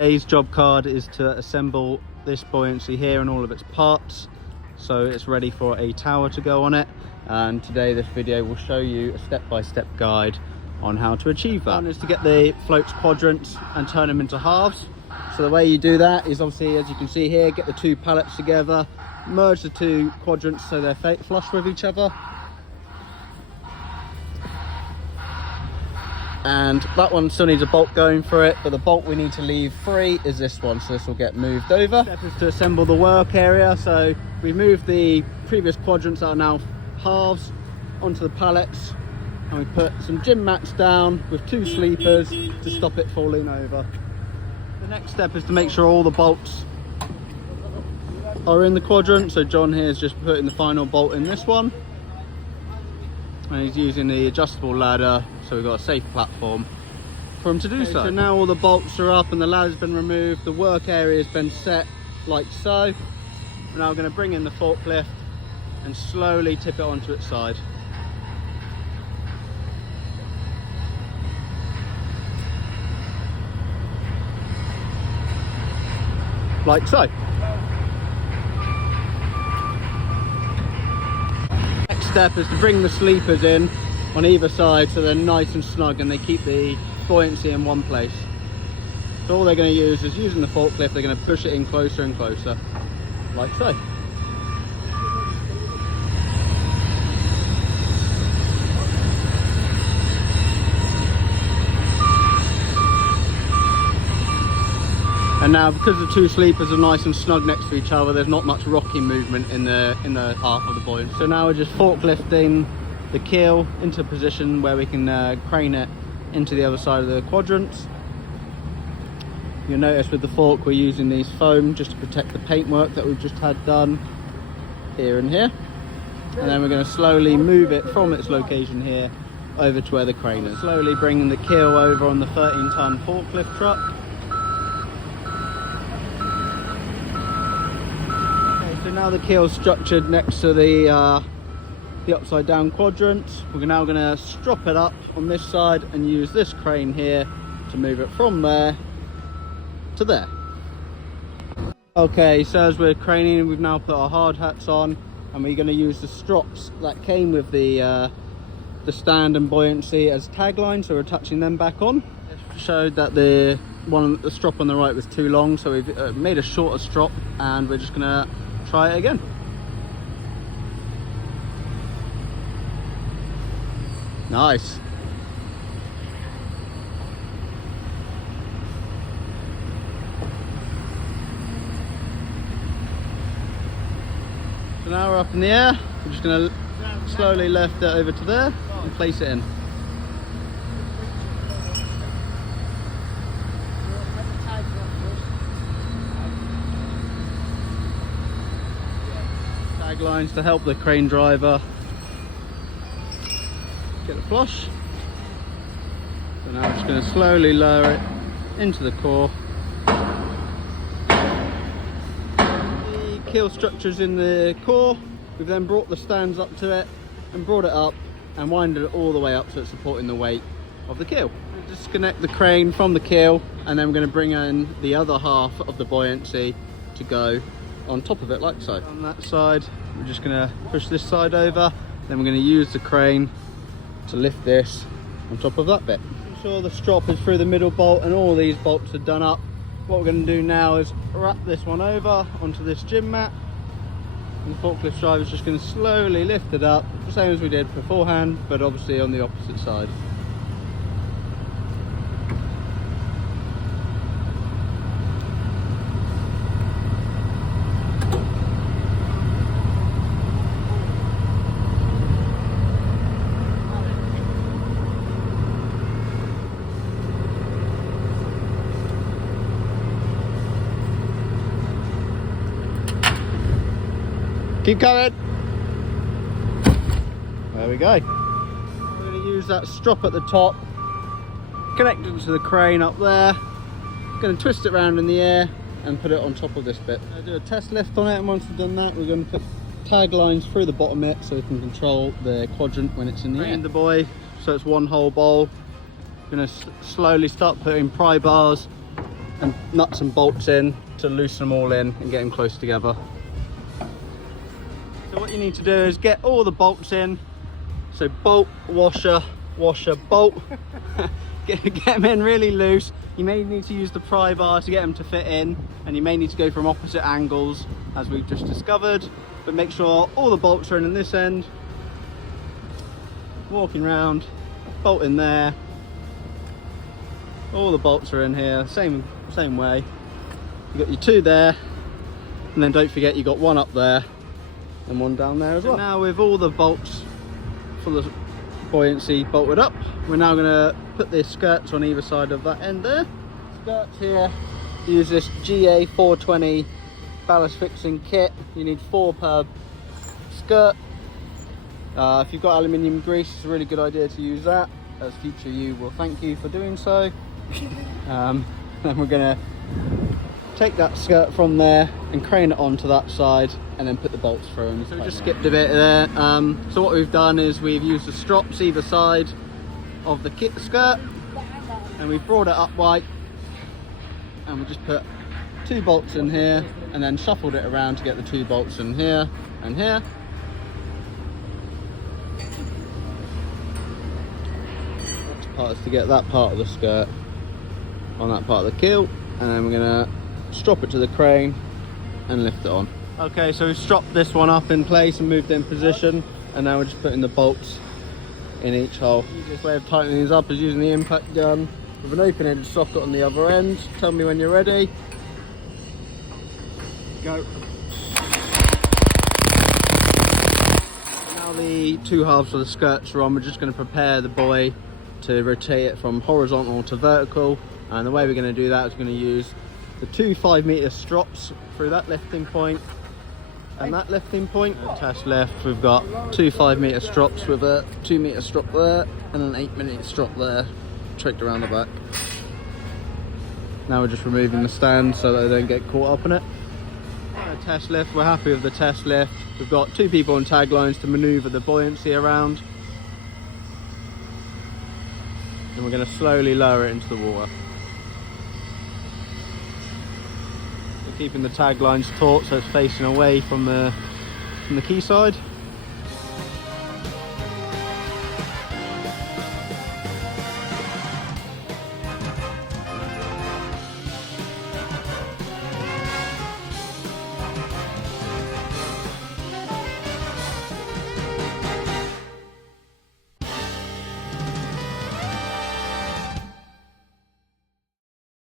Today's job card is to assemble this buoyancy here and all of its parts, so it's ready for a tower to go on it. And today this video will show you a step-by-step guide on how to achieve that. One is to get the floats quadrants and turn them into halves. So the way you do that is obviously, as you can see here, get the two pallets together, merge the two quadrants so they're flush with each other. And that one still needs a bolt going for it, but the bolt we need to leave free is this one, so this will get moved over. Step is to assemble the work area. So we moved the previous quadrants that are now halves onto the pallets, and we put some gym mats down with two sleepers to stop it falling over. The next step is to make sure all the bolts are in the quadrant. So John here is just putting the final bolt in this one, and he's using the adjustable ladder, so we've got a safe platform for him to do so. So now all the bolts are up and the ladder's been removed, the work area has been set like so. We're now going to bring in the forklift and slowly tip it onto its side. Like so. Next step is to bring the sleepers in on either side so they're nice and snug and they keep the buoyancy in one place. So all they're going to use is using the forklift, they're going to push it in closer and closer, like so. And now, because the two sleepers are nice and snug next to each other, there's not much rocking movement in the half of the buoyancy. So now we're just forklifting the keel into a position where we can crane it into the other side of the quadrants. You'll notice with the fork we're using these foam just to protect the paintwork that we've just had done here and here. And then we're going to slowly move it from its location here over to where the crane is. Slowly bringing the keel over on the 13-ton forklift truck. Okay, so now the keel's structured next to the upside down quadrant. We're now going to strop it up on this side and use this crane here to move it from there to there. Okay, so as we're craning, we've now put our hard hats on and we're going to use the strops that came with the stand and buoyancy as taglines, so we're attaching them back on. It showed that the strop on the right was too long, so we've made a shorter strop and we're just going to try it again. Nice. So now we're up in the air. We're just going to slowly lift it over to there and place it in. Tag lines to help the crane driver get it flush. So now I'm just going to slowly lower it into the core. The keel structure's in the core. We've then brought the stands up to it and brought it up and winded it all the way up so it's supporting the weight of the keel. We'll disconnect the crane from the keel and then we're going to bring in the other half of the buoyancy to go on top of it like so. On that side we're just going to push this side over, then we're going to use the crane to lift this on top of that bit. Ensure the strop is through the middle bolt and all these bolts are done up. What we're going to do now is wrap this one over onto this gym mat, and the forklift driver is just going to slowly lift it up, the same as we did beforehand, but obviously on the opposite side. Keep coming. There we go. We're going to use that strop at the top, connect it to the crane up there. Going to twist it around in the air and put it on top of this bit. I'll do a test lift on it, and once we've done that, we're going to put tag lines through the bottom bit so we can control the quadrant when it's in the air. The buoy, so it's one whole bowl. I'm going to slowly start putting pry bars and nuts and bolts in to loosen them all in and get them close together. So what you need to do is get all the bolts in. So bolt, washer, washer, bolt. get them in really loose. You may need to use the pry bar to get them to fit in, and you may need to go from opposite angles as we've just discovered, but make sure all the bolts are in this end. Walking round, bolt in there, all the bolts are in here, same way. You got your two there, and then don't forget you got one up there and one down there as well. Now with all the bolts full of buoyancy bolted up, we're now going to put the skirts on either side of that end there. Skirts here, use this DB14000 ballast fixing kit. You need 4 per skirt. If you've got aluminium grease, it's a really good idea to use that, as future you will thank you for doing so. Then we're going to take that skirt from there and crane it onto that side and then put the bolts through. And so we just skipped a bit there. So what we've done is we've used the strops either side of the kit skirt, and we've brought it up white, and we just put 2 bolts in here and then shuffled it around to get the 2 bolts in here and here. Next part is to get that part of the skirt on that part of the keel, and then we're going to strap it to the crane and lift it on. Okay, so we've stropped this one up in place and moved in position, and now we're just putting the bolts in each hole. The easiest way of tightening these up is using the impact gun with an open-ended socket on the other end. Tell me when you're ready. Go. Now the 2 halves of the skirts are on, we're just going to prepare the buoy to rotate it from horizontal to vertical, and the way we're going to do that is going to use the 2 5-meter strops through that lifting point and that lifting point. Test lift, we've got 2 5-meter strops with a 2-meter strop there and an 8-meter strop there, tricked around the back. Now we're just removing the stand so that they don't get caught up in it. Test lift, we're happy with the test lift. We've got 2 people on tag lines to manoeuvre the buoyancy around, and we're going to slowly lower it into the water. Keeping the tag lines taut so it's facing away from the quayside.